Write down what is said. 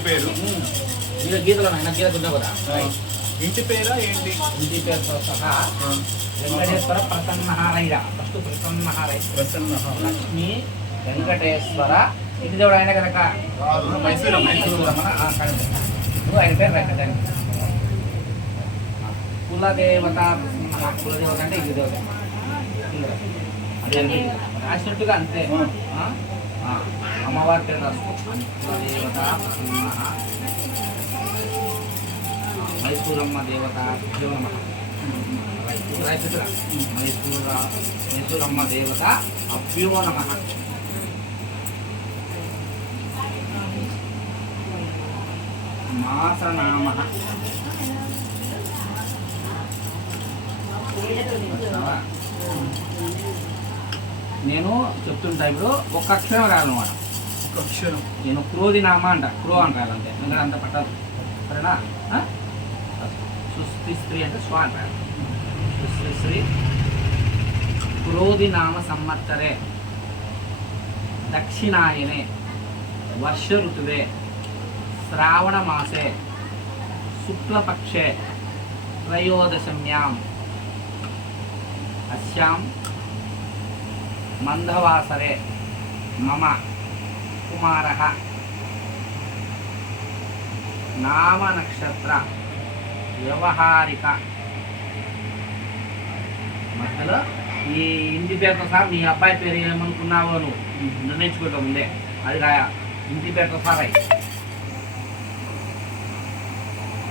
ఇంటి పేరు. గీత గీతలో ఆయన గీత ఉండే కదా. ఇంటి పేరా ఏంటి? ఇంటి పేరుతో సహా వెంకటేశ్వర ప్రసన్నహారయ్య. ఫస్ట్ ప్రసన్నహారయ్య. లక్ష్మీ వెంకటేశ్వర ఇంటి దేవుడు ఆయన కనుక మైసూరమ్మ. ఆయన పేరు వెంకటేశ్వర. కులదేవత కులదేవత అంటే ఇంటి దేవత అదే రాసినట్టుగా అంతే. అమ్మవారి పేరు రాసుకో. కులదేవత మైసూరమ్మ దేవత మైసూరమ్మ దేవత అభ్యో నమ. మాసనామ నేను చెప్తుంటా. ఇప్పుడు ఒక అక్షరం రాయాలన్నమాట. ఒక అక్షరం నేను క్రోధినామ అంట. క్రో అని రాయాలంటే ఎందుకంటే అంత పట్టదు. సరేనా? సుస్థి స్త్రీ అంటే స్వ అని రాయాలి. సుస్థి స్త్రీ క్రోధినామ సంవత్సరే దక్షిణాయనే వర్ష ఋతువే శ్రావణ మాసే శుక్లపక్షే త్రయోదశమ్యాం అస్యాం మందవాసరే మమ కుమారః నామ నక్షత్ర వ్యవహారిక. మధ్యలో ఈ ఇంటి పేరుతో సహా మీ అబ్బాయి పేరు ఏమనుకున్నావో నువ్వు నిర్ణయించుకుంటా ముందే అది రాయ. ఇంటి పేరుతో సహా రాయి.